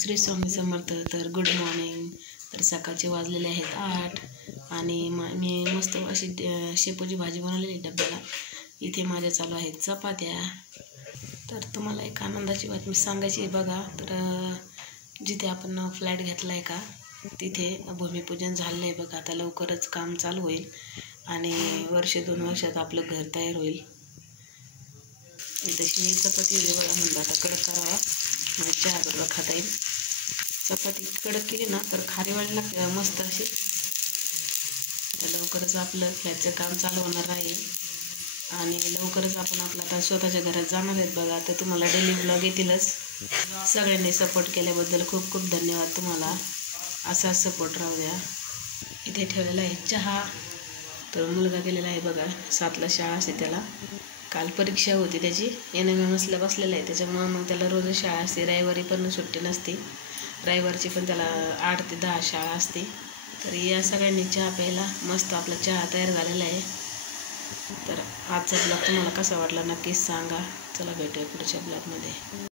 श्री स्वामी समर्थ. तर good morning. तर सकाळचे वाजलेले आहेत 8 आणि मी मस्त अशी शेपूची भाजी बनवलेली डब्याला. इथे माझ्या चालू आहेत चपात्या. तर तुम्हाला एक आनंदाची बातमी सांगायची आहे बघा. तर जिथे आपण फ्लॅट घेतला आहे का तिथे भूमिपूजन झालं आहे बघा. आता लवकरच काम चालू होईल आणि 1-2 वर्षात आपलं घर तयार होईल. तशी चपाती होती बघा. म्हणलं आता कडक करावा म्हणजे चहा बरोबर खाता येईल. चपाती कडक केली ना तर खारी वाढला मस्त अशी. तर लवकरच आपलं फ्लॅटचं काम चालू होणार आहे आणि लवकरच आपण आपलं आता स्वतःच्या घरात जाणार आहेत बघा. तर तुम्हाला डेली ब्लॉग येतीलच. सगळ्यांनी सपोर्ट केल्याबद्दल खूप खूप धन्यवाद तुम्हाला. असाच सपोर्ट राहू द्या. इथे ठेवलेला आहे चहा. तर मुलगा गेलेला आहे बघा 7ला शाळा असते त्याला. काल परीक्षा होती त्याची. NMMSला बसलेला आहे त्याच्यामुळं मग त्याला रोज शाळा असते. रविवारी पण सुट्टी नसते. रविवारची पण त्याला 8 ते 10 शाळा असते. तर या सगळ्यांनी चहा प्यायला. मस्त आपला चहा तयार झालेला आहे. तर आजचा ब्लॉग तुम्हाला कसा वाटला नक्कीच सांगा. चला भेटूया पुढच्या ब्लॉगमध्ये.